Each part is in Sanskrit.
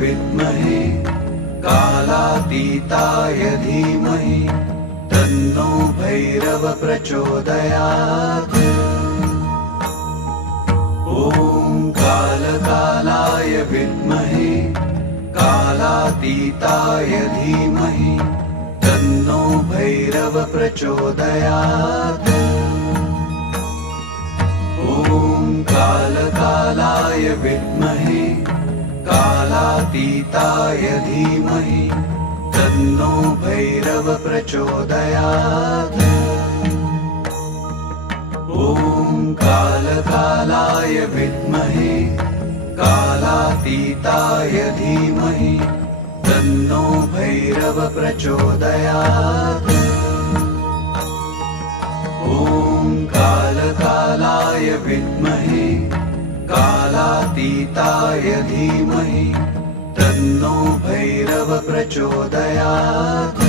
विद्महे कालातीताय धीमहि तन्नो भैरव प्रचोदयात्। ॐ कालकालाय विद्महे कालातीताय धीमहि तन्नो भैरव प्रचोदयात्। ॐ कालकालाय विद्महे कालातीताय धीमहि तन्नो भैरव प्रचोदयात्। ॐ कालकालाय विद्महे कालातीताय धीमहि तन्नो भैरव प्रचोदयात्। ॐ कालकालाय विद्महे कालातीताय धीमहि तन्नो भैरव प्रचोदयात्।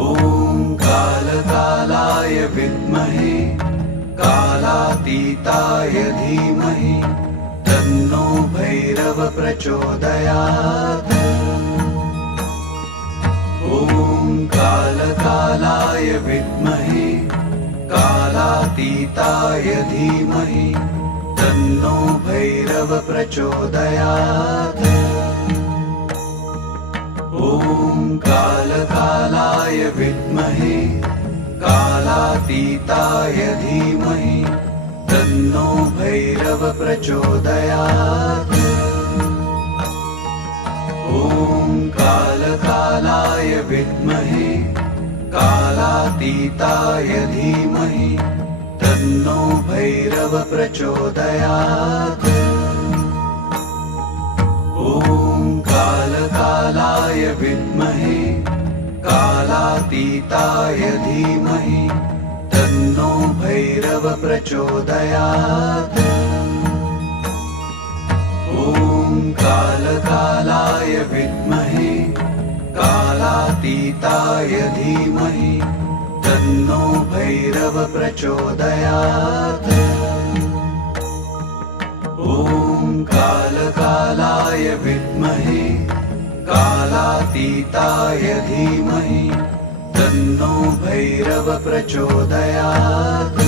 ॐ कालकालाय विद्महे कालातीताय धीमहि तन्नो भैरव प्रचोदयात्। ॐ कालकालाय विद्महे कालातीताय धीमहि तन्नो भैरव प्रचोदयात्। ॐ कालकालाय विद्महे कालातीताय धीमहि तन्नो भैरव प्रचोदयात्। ॐ कालकालाय विद्महे कालातीताय धीमहि तन्नो भैरव प्रचोदयात्। ॐ कालकालाय विद्महे कालातीताय धीमहि तन्नो भैरव प्रचोदयात्। ॐ कालकालाय विद्महे कालातीताय धीमहि तन्नो भैरव प्रचोदयात्। ॐ कालकालाय विद्महे कालातीताय धीमहि तन्नो भैरव प्रचोदयात्।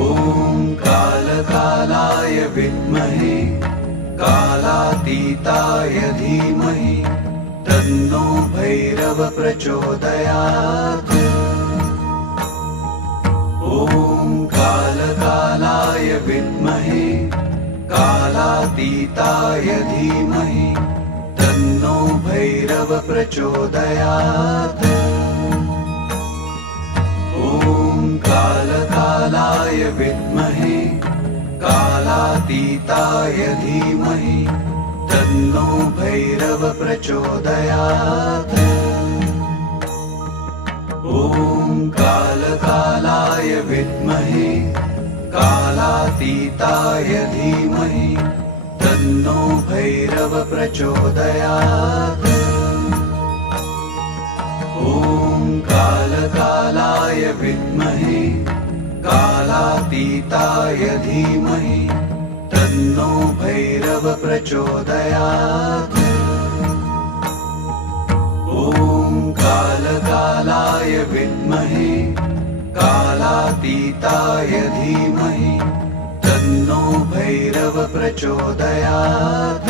ॐ कालकालाय विद्महे कालातीताय धीमहि तन्नो भैरव प्रचोदयात्। ॐ कालकालाय विद्महे कालातीताय धीमहि तन्नो भैरव प्रचोदयात्। ॐ कालकालाय विद्महे कालातीताय धीमहि तन्नो भैरव प्रचोदयात्। ॐ कालकालाय विद्महे कालातीताय धीमहि तन्नो भैरव प्रचोदयात्। ॐ कालकालाय विद्महे कालातीताय धीमहि तन्नो भैरव प्रचोदयात्। ॐ कालकालाय विद्महे कालातीताय धीमहि तन्नो भैरव प्रचोदयात्।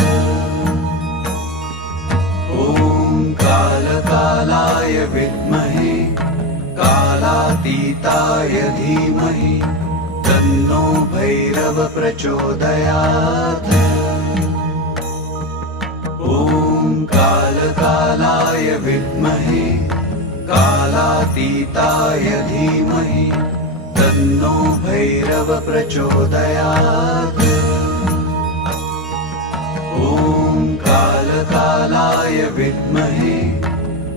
ॐ कालकालाय विद्महे कालातीताय धीमहि तन्नो भैरव प्रचोदयात्। ॐ कालकालाय विद्महे कालातीताय धीमहि तन्नो भैरव प्रचोदयात्। ॐ कालकालाय विद्महे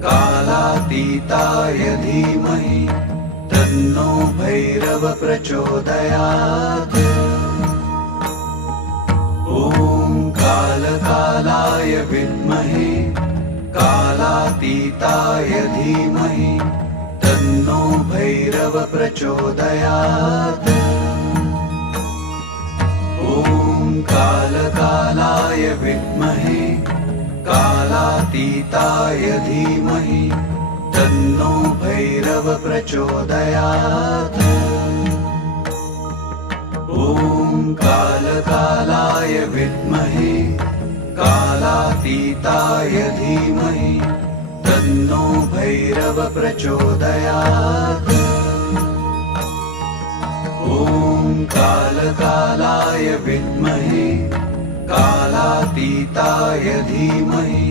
कालातीताय धीमहि तन्नो भैरव प्रचोदयात्। ॐ कालकालाय विद्महे कालातीताय धीमहि तन्नो भैरव प्रचोदयात्। ॐ कालकालाय विद्महे कालातीताय धीमहि तन्नो भैरव प्रचोदयात्। ॐ कालकालाय विद्महे कालातीताय धीमहि तन्नो भैरव प्रचोदयात्। ॐ कालकालाय विद्महे कालातीताय धीमहि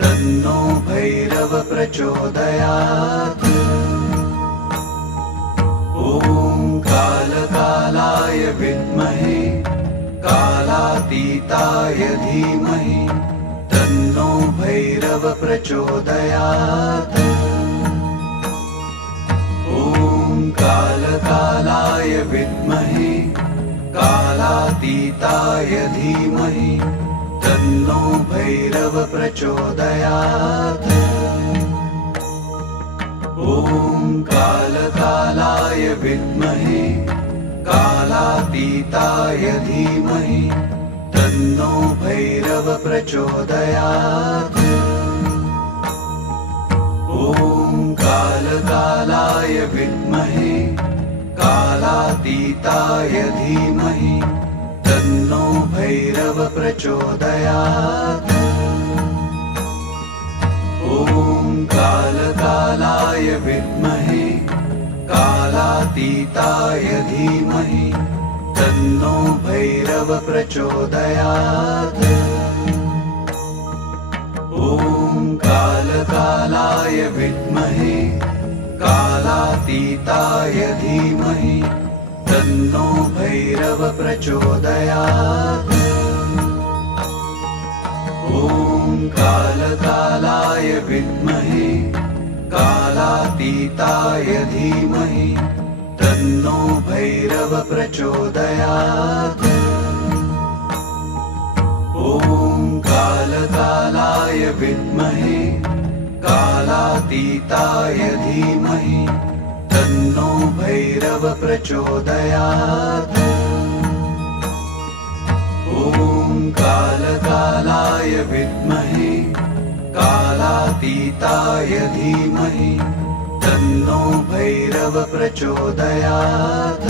तन्नो भैरव प्रचोदयात्। ॐ कालकालाय विद्महे कालातीताय धीमहि तन्नो भैरव प्रचोदयात्। ॐ कालकालाय विद्महे कालातीताय धीमहि तन्नो भैरव प्रचोदयात्। ॐ कालकालाय विद्महे कालातीताय धीमहि तन्नो भैरव प्रचोदयात्। ॐ कालकालाय विद्महे कालातीताय धीमहि तन्नो भैरव प्रचोदयात्। ॐ कालकालाय विद्महे कालातीताय धीमहि तन्नो भैरव प्रचोदयात्। ॐ कालकालाय विद्महे कालातीताय धीमहि तन्नो भैरव प्रचोदयात्। ॐ कालकालाय विद्महे कालातीताय धीमहि तन्नो भैरव प्रचोदयात्। ॐ कालकालाय विद्महे कालातीताय धीमहि तन्नो भैरव प्रचोदयात्। ॐ कालकालाय विद्महे कालातीताय धीमहि तन्नो भैरव प्रचोदयात्।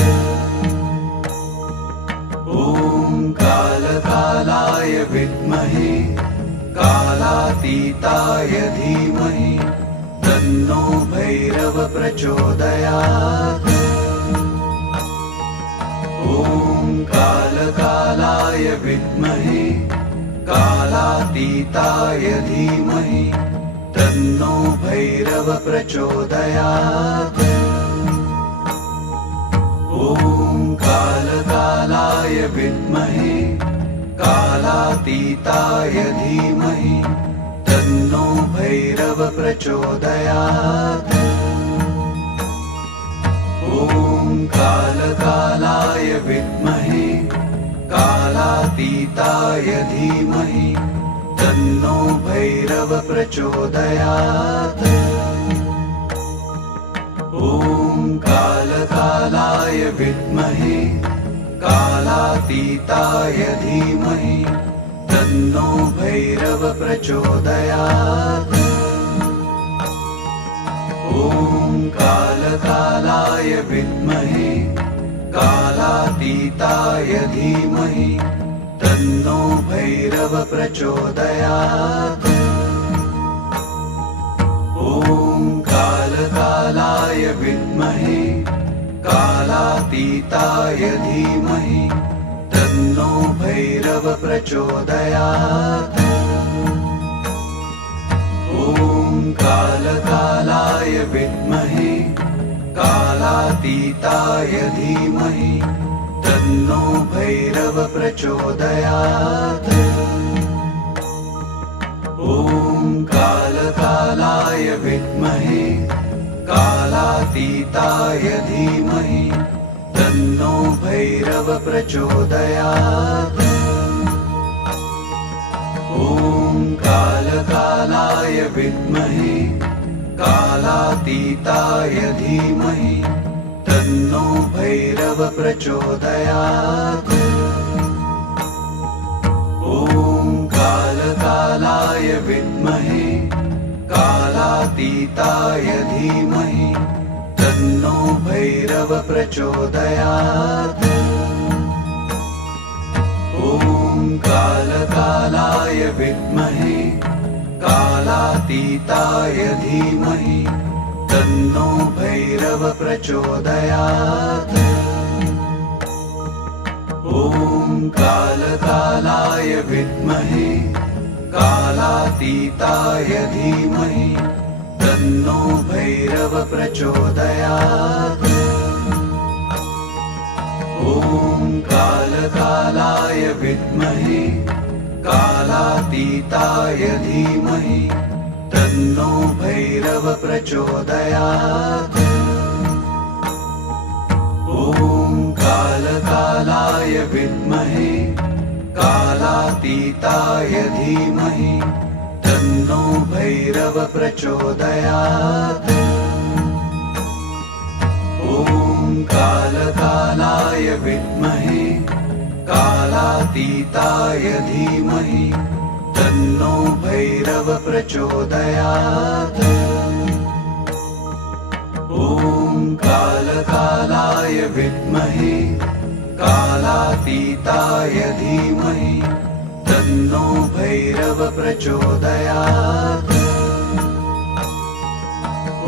ॐ कालकालाय विद्महे कालातीताय धीमहि तन्नो भैरव प्रचोदयात्। ॐ कालकालाय विद्महे कालातीताय धीमहि तन्नो भैरव प्रचोदयात्। ॐ कालकालाय विद्महे कालातीताय धीमहि तन्नो भैरव प्रचोदयात्। ॐ कालकालाय विद्महे कालातीताय धीमहि तन्नो भैरव प्रचोदयात्। ॐ कालकालाय विद्महे कालातीताय धीमहि तन्नो भैरव प्रचोदयात्। ॐ कालकालाय विद्महे कालातीताय धीमहि तन्नो भैरव प्रचोदयात्। ॐ कालकालाय विद्महे कालातीताय धीमहि तन्नो भैरव प्रचोदयात्। ॐ कालकालाय विद्महे कालातीताय धीमहि तन्नो भैरव प्रचोदयात्। ॐ कालकालाय विद्महे कालातीताय धीमहि तन्नो भैरव प्रचोदयात्। ॐ कालकालाय विद्महे कालातीताय धीमहि तन्नो भैरव प्रचोदयात्। कालकालाय विद्महे कालातीताय धीमहि तन्नो भैरव प्रचोदयात्। ॐ कालकालाय विद्महे कालातीताय धीमहि तन्नो भैरव प्रचोदयात्। ॐ कालकालाय विद्महे कालातीताय धीमहि तन्नो भैरव प्रचोदयात्। ॐ कालकालाय विद्महे कालातीताय धीमहि तन्नो भैरव प्रचोदयात्। ॐ कालकालाय विद्महे कालातीताय धीमहि तन्नो भैरव प्रचोदयात्। ॐ कालकालाय विद्महे कालातीताय धीमहि तन्नो भैरव प्रचोदयात्। ॐ कालकालाय विद्महे कालातीताय धीमहि तन्नो भैरव प्रचोदयात्।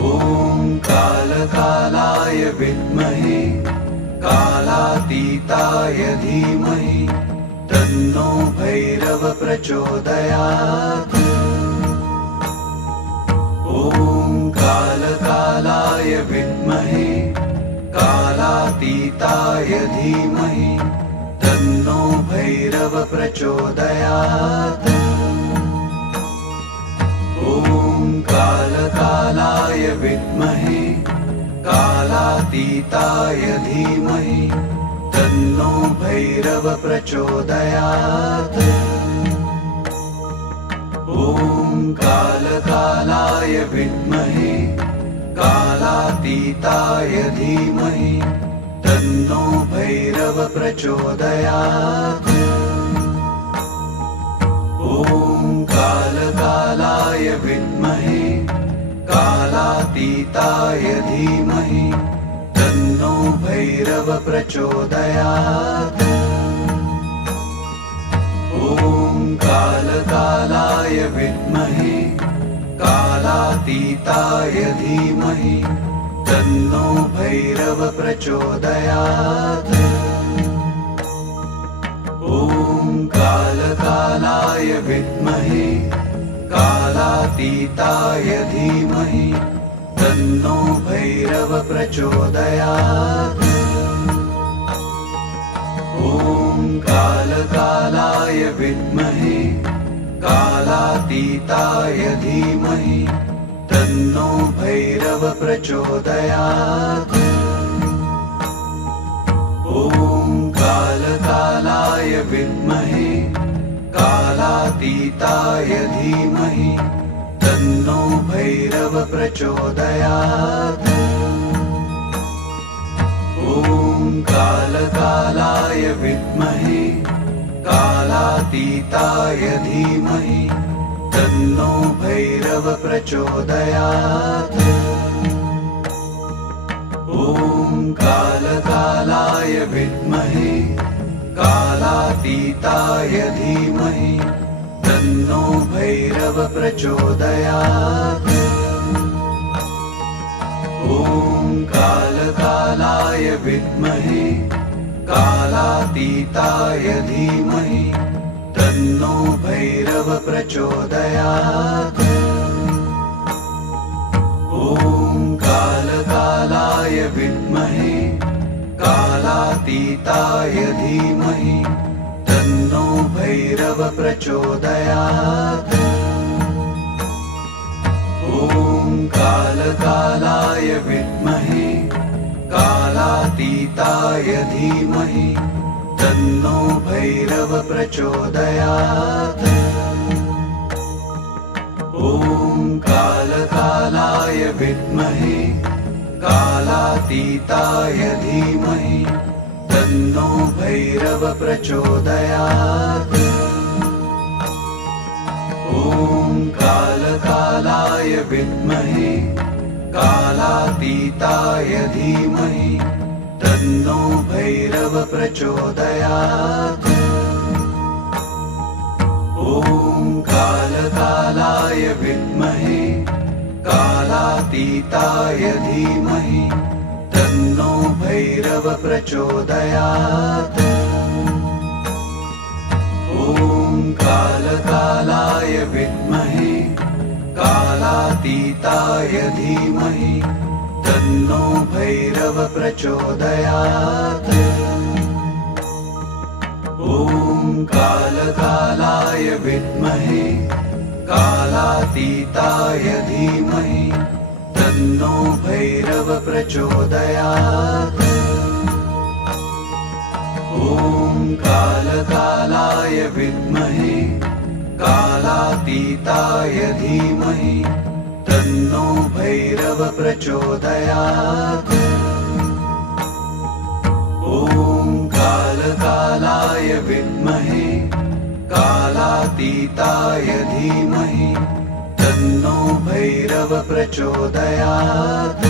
ॐ कालकालाय विद्महे कालातीताय धीमहि तन्नो भैरव प्रचोदयात्। ॐ कालकालाय विद्महे कालातीताय धीमहि तन्नो भैरव प्रचोदयात्। ॐ कालकालाय विद्महे कालातीताय धीमहि तन्नो भैरव प्रचोदयात्। ॐ कालकालाय विद्महे कालातीताय धीमहि तन्नो भैरव प्रचोदयात्। ॐ कालकालाय विद्महे कालातीताय धीमहि तन्नो भैरव प्रचोदयात्। ॐ कालकालाय विद्महे कालातीताय धीमहि तन्नो भैरव प्रचोदयात्। ॐ कालकालाय विद्महे कालातीताय धीमहि तन्नो भैरव प्रचोदयात्। ॐ कालकालाय विद्महे कालातीताय धीमहि तन्नो भैरव प्रचोदयात्। ॐ कालकालाय विद्महे कालातीताय धीमहि तन्नो भैरव प्रचोदयात्। ॐ कालकालाय विद्महे कालातीताय धीमहि तन्नो भैरव प्रचोदयात्। ॐ कालकालाय विद्महे कालातीताय धीमहि तन्नो भैरव प्रचोदयात्। ॐ कालकालाय विद्महे कालातीताय धीमहि तन्नो भैरव प्रचोदयात्। ॐ कालकालाय विद्महे कालातीताय धीमहि तन्नो भैरव प्रचोदयात्। ॐ कालकालाय विद्महे कालातीताय धीमहि तन्नो भैरव प्रचोदयात्। ॐ कालकालाय विद्महे कालातीताय धीमहि तन्नो भैरव प्रचोदयात्। कालकालाय विद्महे कालातीताय धीमहि तन्नो भैरव प्रचोदयात्। ॐ कालकालाय विद्महे कालातीताय धीमहि तन्नो भैरव प्रचोदयात्। ॐ कालकालाय विद्महे कालातीताय धीमहि तन्नो भैरव प्रचोदयात्। ॐ कालकालाय विद्महे कालातीताय धीमहि तन्नो भैरव प्रचोदयात्। ॐ कालकालाय विद्महे कालातीताय धीमहि तन्नो भैरव प्रचोदयात्। ॐ कालकालाय विद्महे कालातीताय धीमहि तन्नो भैरव प्रचोदयात्।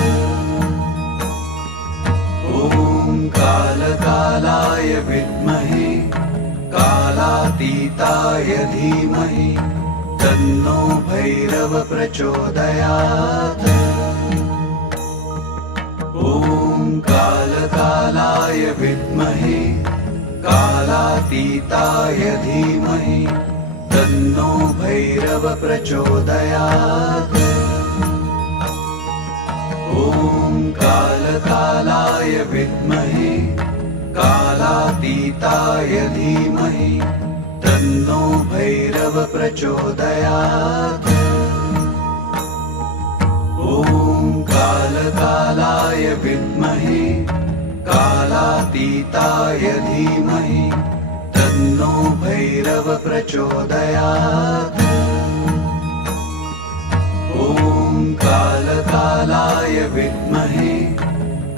ॐ कालकालाय विद्महे कालातीताय धीमहि तन्नो भैरव प्रचोदयात्। ॐ कालकालाय विद्महे कालातीताय धीमहि तन्नो भैरव प्रचोदयात्। ॐ कालकालाय विद्महे कालातीताय धीमहि तन्नो भैरव प्रचोदयात्। ॐ कालकालाय विद्महे कालातीताय धीमहि तन्नो भैरव प्रचोदयात्। ॐ कालकालाय विद्महे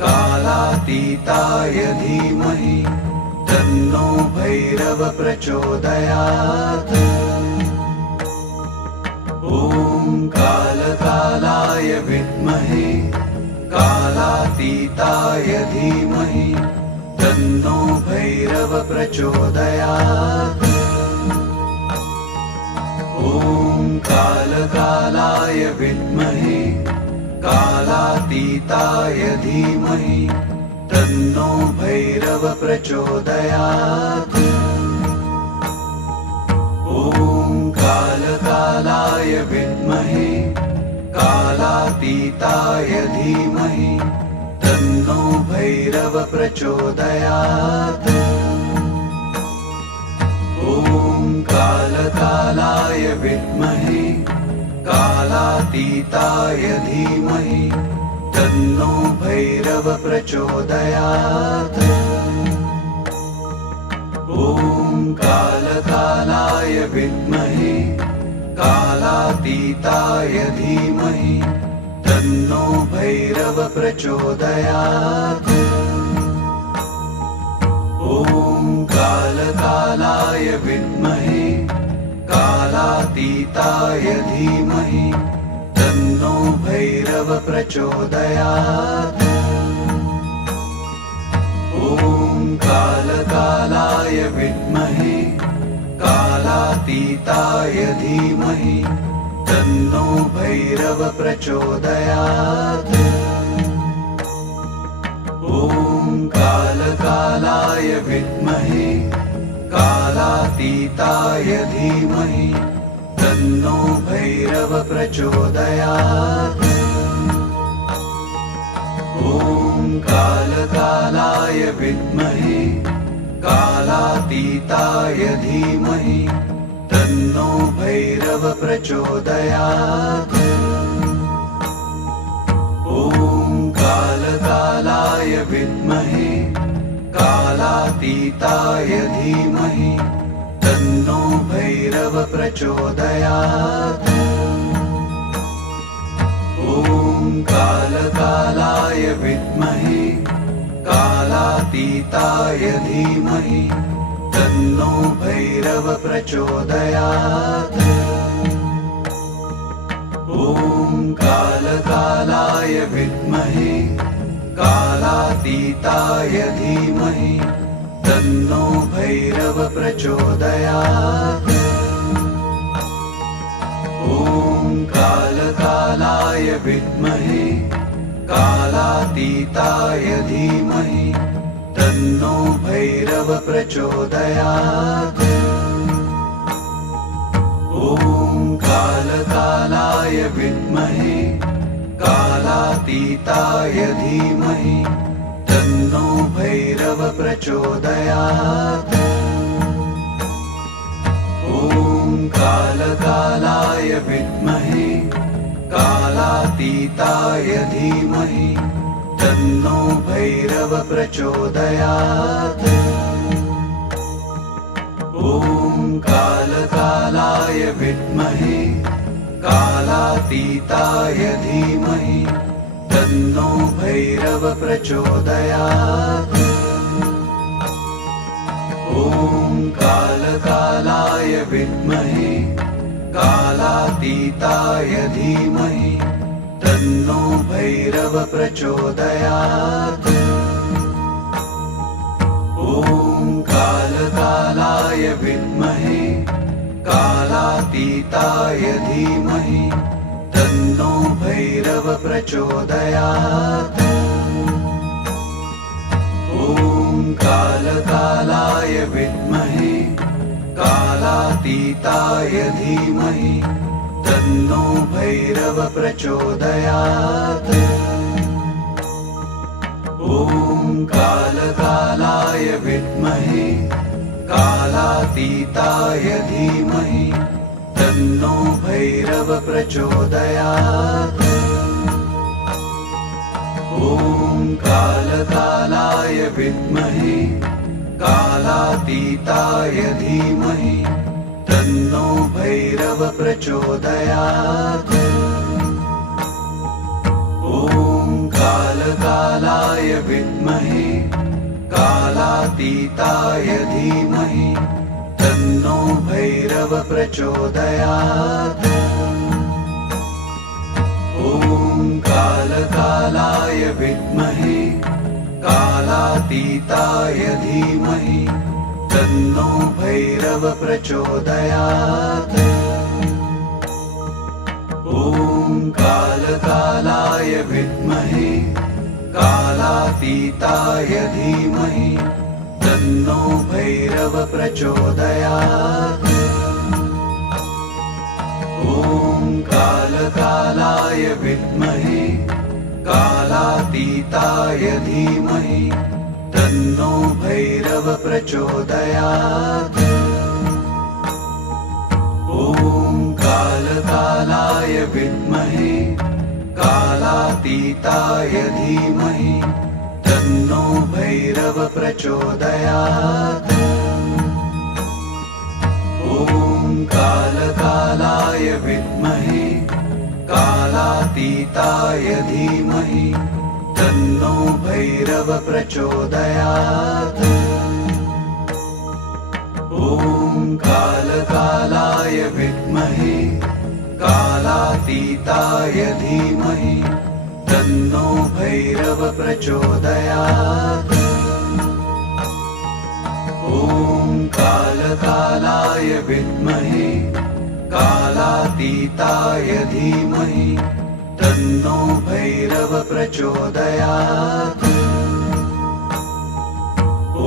कालातीताय धीमहि तन्नो भैरव प्रचोदयात्। ॐ कालकालाय विद्महे कालातीताय धीमहि तन्नो भैरव प्रचोदयात्। ॐ कालकालाय विद्महे कालातीताय धीमहि तन्नो भैरव प्रचोदयात्। ॐ कालकालाय विद्महे कालातीताय धीमहि तन्नो भैरव प्रचोदयात्। ॐ कालकालाय विद्महे कालातीताय धीमहि तन्नो भैरव प्रचोदयात्। ॐ कालकालाय विद्महे कालातीताय धीमहि तन्नो भैरव प्रचोदयात्। ॐ कालकालाय विद्महे कालातीताय धीमहि तन्नो भैरव प्रचोदयात्। ॐ कालकालाय विद्महे कालातीताय धीमहि तन्नो भैरव प्रचोदयात्। ॐ कालकालाय विद्महे कालातीताय धीमहि तन्नो भैरव प्रचोदयात्। ॐ कालकालाय विद्महे कालातीताय धीमहि तन्नो भैरव प्रचोदयात्। ॐ कालकालाय विद्महे कालातीताय धीमहि तन्नो भैरव प्रचोदयात्। ॐ कालकालाय विद्महे कालातीताय धीमहि तन्नो भैरव प्रचोदयात्। ॐ कालकालाय विद्महे कालातीताय धीमहि तन्नो भैरव प्रचोदयात्। ॐ कालकालाय विद्महे कालातीताय धीमहि तन्नो भैरव प्रचोदयात्। ॐ कालकालाय विद्महे कालातीताय धीमहि तन्नो भैरव प्रचोदयात्। ॐ कालकालाय विद्महे कालातीताय धीमहि तन्नो भैरव प्रचोदयात्। ॐ कालकालाय विद्महे कालातीताय धीमहि तन्नो भैरव प्रचोदयात्। ॐ कालकालाय विद्महे कालातीताय धीमहि तन्नो भैरव प्रचोदयात्। ॐ कालकालाय विद्महे कालातीताय धीमहि तन्नो भैरव प्रचोदयात्। ॐ कालकालाय विद्महे कालातीताय धीमहि तन्नो भैरव प्रचोदयात्। ॐ कालकालाय विद्महे कालातीताय धीमहि तन्नो भैरव प्रचोदयात्। ॐ कालकालाय विद्महे कालातीताय धीमहि तन्नो भैरव प्रचोदयात्। ॐ कालकालाय विद्महे कालातीताय धीमहि तन्नो भैरव प्रचोदयात्। ॐ कालकालाय विद्महे कालातीताय धीमहि तन्नो भैरव प्रचोदयात्। ॐ कालकालाय विद्महे कालातीताय धीमहि तन्नो भैरव प्रचोदयात्। ॐ कालकालाय विद्महे कालातीताय धीमहि तन्नो भैरव प्रचोदयात्। ॐ कालकालाय विद्महे कालातीताय धीमहि तन्नो भैरव प्रचोदयात्। ॐ कालकालाय विद्महे कालातीताय धीमहि तन्नो भैरव प्रचोदयात्। ॐ कालकालाय विद्महे कालातीताय धीमहि तन्नो भैरव प्रचोदयात्। ॐ कालकालाय विद्महे कालातीताय धीमहि तन्नो भैरव प्रचोदयात्।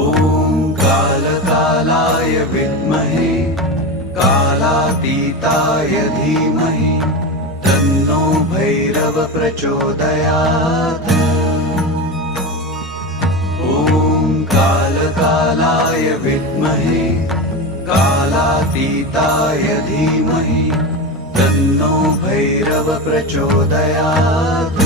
ॐ कालकालाय विद्महे कालातीताय धीमहि तन्नो भैरव प्रचोदयात्। ॐ कालकालाय विद्महे कालातीताय धीमहि तन्नो भैरव प्रचोदयात्।